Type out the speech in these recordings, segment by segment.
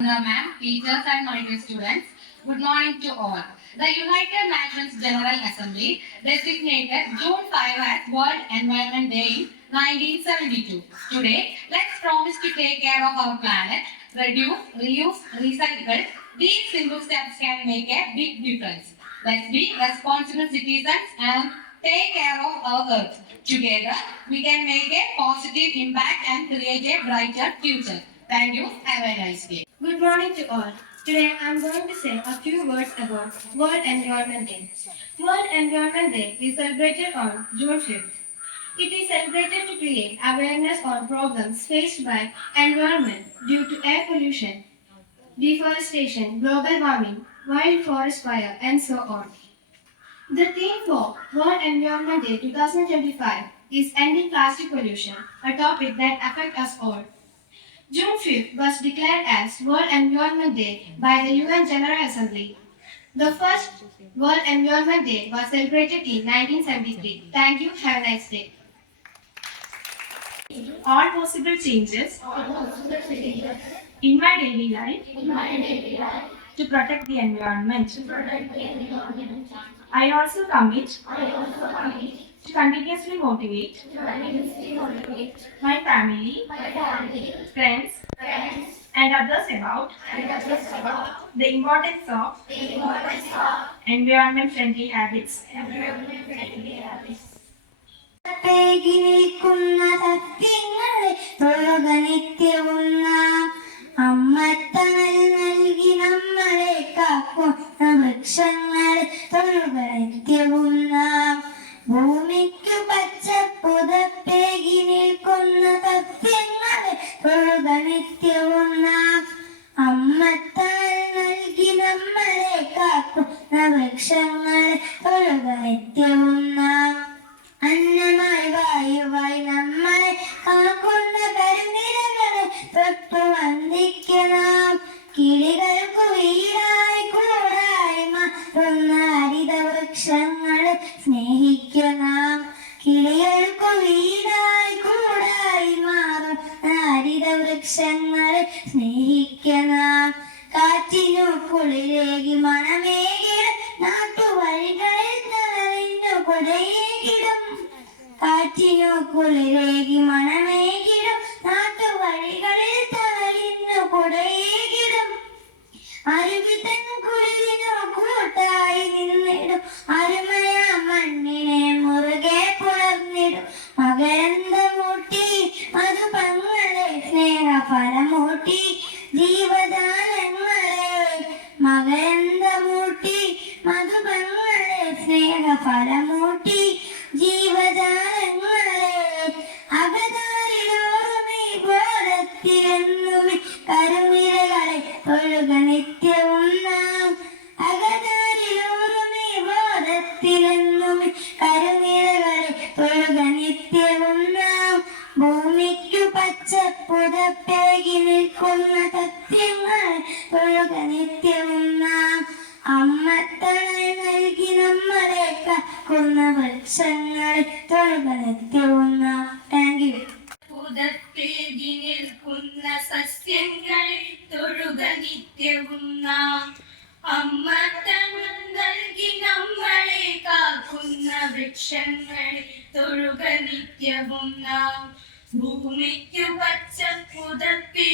Ma'am, teachers and my dear students, good morning to all. The United Nations General Assembly designated June 5 as World Environment Day in 1972. Today, let's promise to take care of our planet, reduce, reuse, recycle. These simple steps can make a big difference. Let's be responsible citizens and take care of our earth. Together, we can make a positive impact and create a brighter future. Thank you. Have a nice day. Good morning to all. Today I am going to say a few words about World Environment Day. World Environment Day is celebrated on June 5th. It is celebrated to create awareness on problems faced by environment due to air pollution, deforestation, global warming, wild forest fire, and so on. The theme for World Environment Day 2025 is Ending Plastic Pollution, a topic that affects us all. June 5th was declared as World Environment Day by the UN General Assembly. The first World Environment Day was celebrated in 1973. Thank you. Have a nice day. All possible changes in my daily life to protect the environment. I also commit to continuously motivate my family, friends, and others about the importance of environment-friendly habits. വൃക്ഷങ്ങളെ തൊഴുക നിത്യവും നാം ഭൂമിക്കു പച്ചപ്പുതപ്പേകി നിൽക്കുന്ന സസ്യങ്ങളെ തൊഴുക നിത്യവും നാം അമ്മത്താൽ നൽകി നമ്മളെ കാക്കുന്ന വൃക്ഷങ്ങളെ തൊഴുക നിത്യവും നാം അന്നമായി വായുവായി നമ്മളെ കാക്കുന്ന കരുനിരകളെ തൊട്ടു വന്ദിക്കണം കിളികൾക്കു വീടായി കൂടായി മാറുന്ന ഹരിതവൃക്ഷങ്ങളെ സ്നേഹിക്കണം കിളികൾക്കു വീടായി കൂടായി മാറുന്ന ഹരിതവൃക്ഷങ്ങളെ സ്നേഹിക്കണം കാറ്റിനു കുളിരേകി മണമേകിടും നാട്ടുവഴികളിൽ തളരിഞ്ഞു കൊടയേകിടും കാറ്റിനു കുളിരേകി മണമേകിടും നാട്ടുവഴികളിൽ തളരിഞ്ഞു കൊടയേകിടും അരുവിതൻ കുളിരിനു കൂട്ടായി നിന്നിടും അരുമയ മണ്ണിനെ മുറുകെ പുണർന്നിടും മകരന്തമൂട്ടി മധുപങ്ങളെ സ്നേഹഫലമൂട്ടി ജീവദാനങ്ങളെ മകരന്തമൂട്ടി മധുപങ്ങളെ സ്നേഹഫലമൂട്ടി ജീവജാലങ്ങളെ അകതാരിലോറുമീ ബോധത്തിലെന്നുമേ കരുനിരകളെ തൊഴുക നിത്യവും നാം അകതാരിലോറുമീ ബോധത്തിലെന്നുമേ കരുനിരകളെ തൊഴുക നിത്യവും നാം ഭൂമിക്കു പച്ചപ്പുതപ്പേകി നിൽക്കുന്ന സത്യങ്ങളെ തൊഴുക നിത്യവും നാം അമ്മത്തണൽ നൽകി നമ്മളെ കാക്കുന്ന വൃക്ഷങ്ങളെ തൊഴുക നിത്യവും നാം. Thank you. പുതപ്പേകി നിൽക്കുന്ന സസ്യങ്ങളെ തൊഴുക നിത്യവും നാം അമ്മത്തണൽ നൽകി നമ്മളെ കാക്കുന്ന വൃക്ഷങ്ങളെ തൊഴുക നിത്യവും നാം ഭൂമിക്കു പച്ചപ്പുതപ്പേകി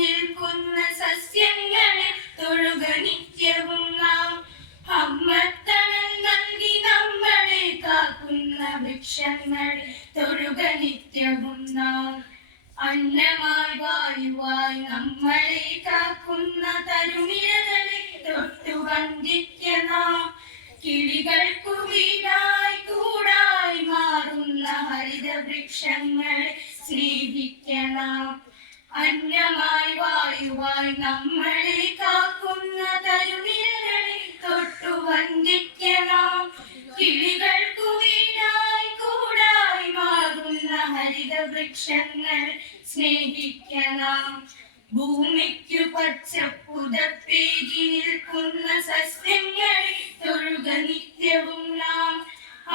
നിൽക്കുന്ന സസ്യങ്ങളെ തൊഴുക നിത്യവും നാം അമ്മത്തണൽ നൽകി നമ്മളെ കാക്കുന്ന വൃക്ഷങ്ങളെ തൊഴുക നിത്യവും നാം അന്നമായി വായുവായി നമ്മളെ കാക്കുന്ന തരുനിരകളെ തൊട്ടു വന്ദിക്കണം കിളികൾക്കു വീടായി കൂടായി മാറുന്ന ഹരിതവൃക്ഷങ്ങളെ സ്നേഹിക്കണം അന്നമായി വായുവായി നമ്മളെ കാക്കുന്ന തരുനിരകളെ തൊട്ടു വന്ദിക്കണം കിളികൾക്കു വീടായി കൂടായി മാറുന്ന ഹരിതവൃക്ഷങ്ങളെ സ്നേഹിക്കണം ഭൂമിക്കു പച്ചപ്പുതപ്പേകി നിൽക്കുന്ന സസ്യങ്ങളെ തൊഴുക നിത്യവും നാം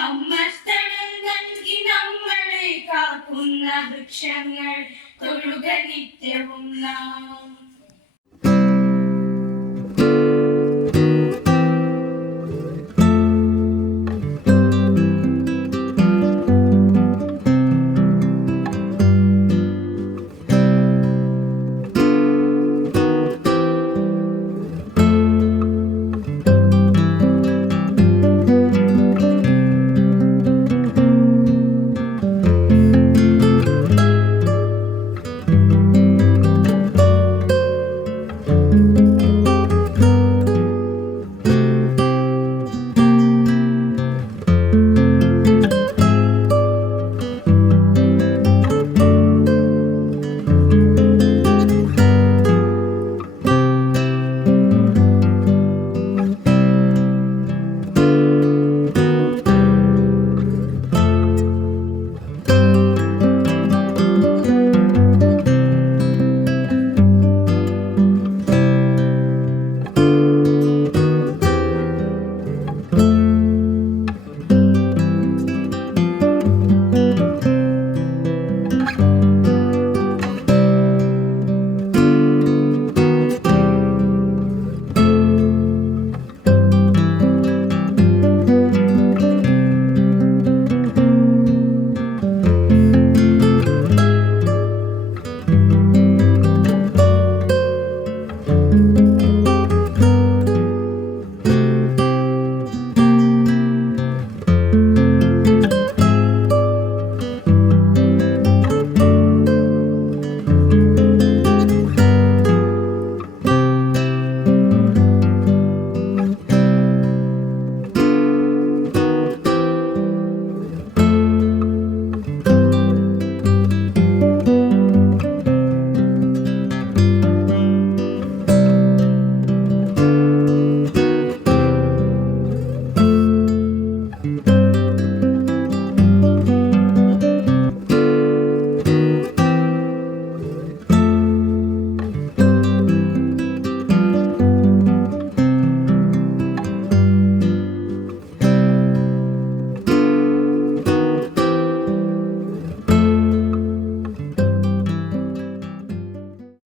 അമ്മത്തണൽ നൽകി നമ്മളെ കാക്കുന്ന വൃക്ഷങ്ങൾ തൊഴുക നിത്യവും നാം.